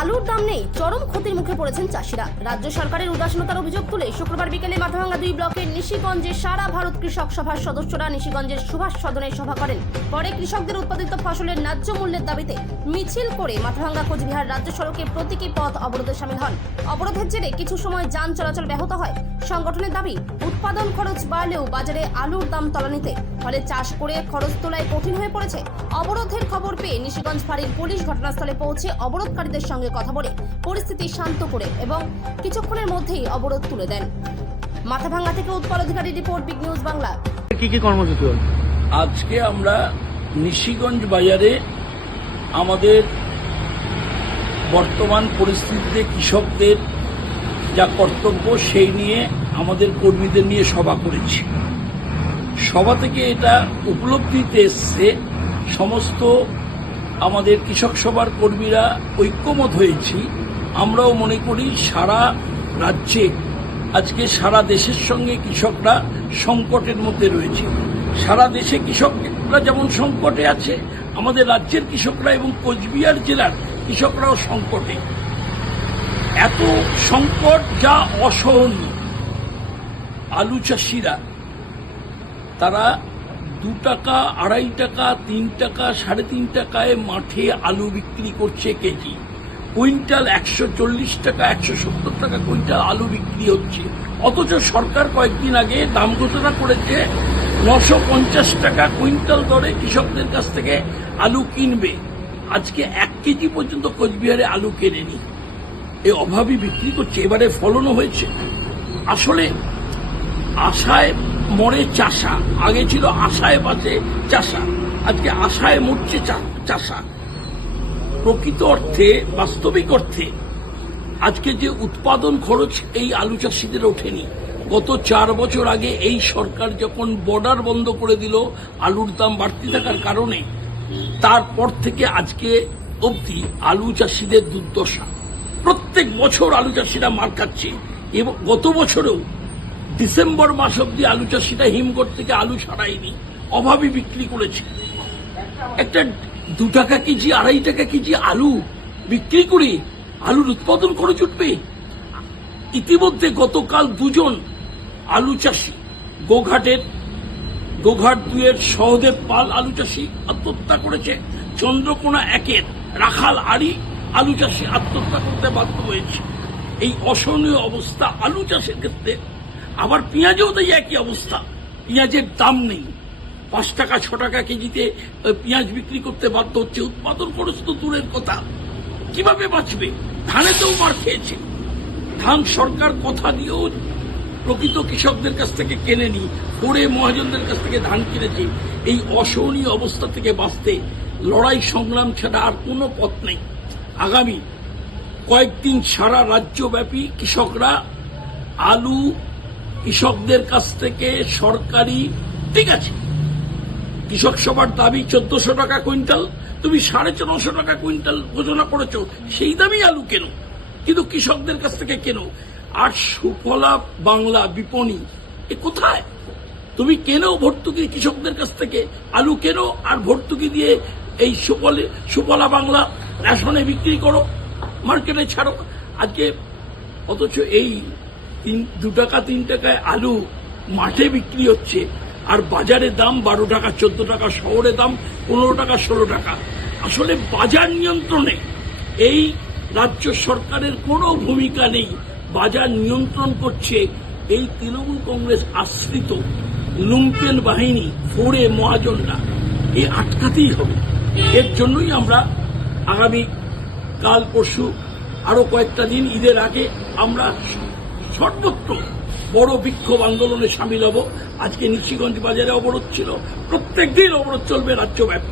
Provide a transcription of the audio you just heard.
আলুর দাম নেই, চরম ক্ষতির মুখে পড়েছেন চাষিরা। রাজ্য সরকারের উদাসীনতার অভিযোগ তুলে শুক্রবার বিকেলে মাথাভাঙ্গা 2 ব্লকের নিশিগঞ্জে সারা ভারত কৃষক সভার সদস্যরা নিশিগঞ্জের সুভাষ সদনে সভা করেন। পরে কৃষকদের উৎপাদিত ফসলের ন্যায্য মূল্যের দাবিতে মিছিল করে মাথাভাঙ্গা কোচবিহার রাজ্য সড়কে প্রতীকী পথ অবরোধে শামিল হন। অবরোধের জেরে কিছু সময় যান চলাচল ব্যাহত হয়। সংগঠনের দাবি, উৎপাদন খরচ বাড়লেও বাজারে আলুর দাম তলানিতে, ফলে চাষ করে খরচ তোলায় কঠিন হয়ে পড়েছে। অবরোধের খবর পেয়ে নিশিগঞ্জ ফাঁড়ির পুলিশ ঘটনাস্থলে পৌঁছে অবরোধকারীদের সঙ্গে কথা বলে পরিস্থিতি শান্ত করে এবং কিছুক্ষণের মধ্যেই অবরোধ তুলে দেন। মাথাভাঙ্গা থেকে উৎপল অধিকারী রিপোর্ট, বিগ নিউজ বাংলা। কি কর্মসূচি হল? আজকে আমরা নিশিগঞ্জ বাজারে আমাদের বর্তমান পরিস্থিতিতে কৃষকদের যা কর্তব্য সেই নিয়ে আমাদের কর্মীদের নিয়ে সভা করেছি। সভা থেকে এটা উপলব্ধিতে এসছে, সমস্ত আমাদের কৃষক সভার কর্মীরা ঐক্যমত হয়েছি। আমরাও মনে করি সারা রাজ্যে আজকে সারা দেশের সঙ্গে কৃষকরা সংকটের মধ্যে রয়েছে। সারা দেশে কৃষকরা যেমন সংকটে আছে, আমাদের রাজ্যের কৃষকরা এবং কোচবিহার জেলার কৃষকরাও সংকটে। এত সংকট যা অসহনীয়। আলু চাষিরা তারা 2 টাকা, 2.5 টাকা, 3 টাকা, 3.5 টাকায় মাঠে আলু বিক্রি করছে কেজি। কুইন্টাল 140 টাকা, 170 টাকা কুইন্টাল আলু বিক্রি হচ্ছে। অথচ সরকার কয়েকদিন আগে দাম ঘোষণা করেছে 950 টাকা কুইন্টাল দরে কৃষকদের কাছ থেকে আলু কিনবে। আজকে 1 কেজি পর্যন্ত কোচবিহারে আলু কেনেনি। এই অভাবই বিক্রি করছে। এবারে ফলনও হয়েছে। আসলে আশায় মরে চাষা, আগে ছিল আশায় বাঁচে চাষা, আজকে আশায় মরছে চাষা। প্রকৃত অর্থে, বাস্তবিক অর্থে আজকে যে উৎপাদন খরচ এই আলু চাষিদের ওঠেনি। গত 4 বছর আগে এই সরকার যখন বর্ডার বন্ধ করে দিল আলুর দাম বাড়তি থাকার কারণে, তারপর থেকে আজকে অবধি আলু চাষিদের দুর্দশা। প্রত্যেক বছর আলু চাষিরা মার খাচ্ছে এবং গত বছরেও ডিসেম্বর মাস অব্দি আলু চাষিরা হিমঘর থেকে আলু ছাড়ায়নি, অভাবে বিক্রি করেছে। একটা 2 টাকা কেজি, 2.5 টাকা কেজি আলু বিক্রি করে আলুর উৎপাদন খরচ উঠবে। ইতিমধ্যে গতকাল 2 জন আলু চাষি, গোঘাট 2-এর সহদেব পাল আলু চাষি আত্মহত্যা করেছে। চন্দ্রকোনা 1-এর রাখাল আড়ি আলু চাষি আত্মহত্যা করতে বাধ্য হয়েছে। এই অসহনীয় অবস্থা আলু চাষের ক্ষেত্রে। আবার পেঁয়াজেও তো একই অবস্থা। পেঁয়াজের দাম নেই, 5 টাকা 6 টাকা কেজিতে পেঁয়াজ বিক্রি করতে বাধ্য হচ্ছে। উৎপাদন খরচ তো দূরের কথা, কিভাবে বাঁচবে? ধানেতেও মার খেয়েছে। ধান সরকার কথা দিয়েও প্রকৃত কৃষকদের কাছ থেকে কেনেনি, পরে মহাজনদের কাছ থেকে ধান কিনেছে। এই অসহনীয় অবস্থা থেকে বাঁচতে লড়াই সংগ্রাম ছাড়া আর কোনো পথ নেই। আগামী কয়েকদিন সারা রাজ্যব্যাপী কৃষকরা আলু কৃষকদের কাছ থেকে সরকারি, ঠিক আছে, কৃষক সভার দাবি 1400 টাকা কুইন্টাল, তুমি 950 টাকা কুইন্টাল ঘোষণা করেছ, সেই দামই আলু কেন, কিন্তু কৃষকদের কাছ থেকে কেন। আর সুফলা বাংলা বিপণী এ কোথায়? তুমি কেন ভর্তুকি কৃষকদের কাছ থেকে আলু কেন, আর ভর্তুকি দিয়ে এই সুফলা বাংলা রেশনে বিক্রি করো, মার্কেটে ছাড়ো। আজকে অথচ এই 2 টাকা 3 টাকায় আলু মাঠে বিক্রি হচ্ছে, আর বাজারে দাম 12 টাকা 14 টাকা, শহরে দাম 15 টাকা 16 টাকা। আসলে বাজার নিয়ন্ত্রণে এই রাজ্য সরকারের কোনো ভূমিকা নেই। বাজার নিয়ন্ত্রণ করছে এই তৃণমূল কংগ্রেস আশ্রিত লুম্পেন বাহিনী, ফোরে মহাজনরা। এই আটকাতেই হবে। এর জন্যই আমরা আগামী কাল পরশু আরো কয়েকটা দিন, ঈদের আগে আমরা সর্বত্র বড় বিক্ষোভ আন্দোলনে সামিল হব। আজকে নিশিগঞ্জ বাজারে অবরোধ ছিল, প্রত্যেক দিন অবরোধ চলবে রাজ্যব্যাপী।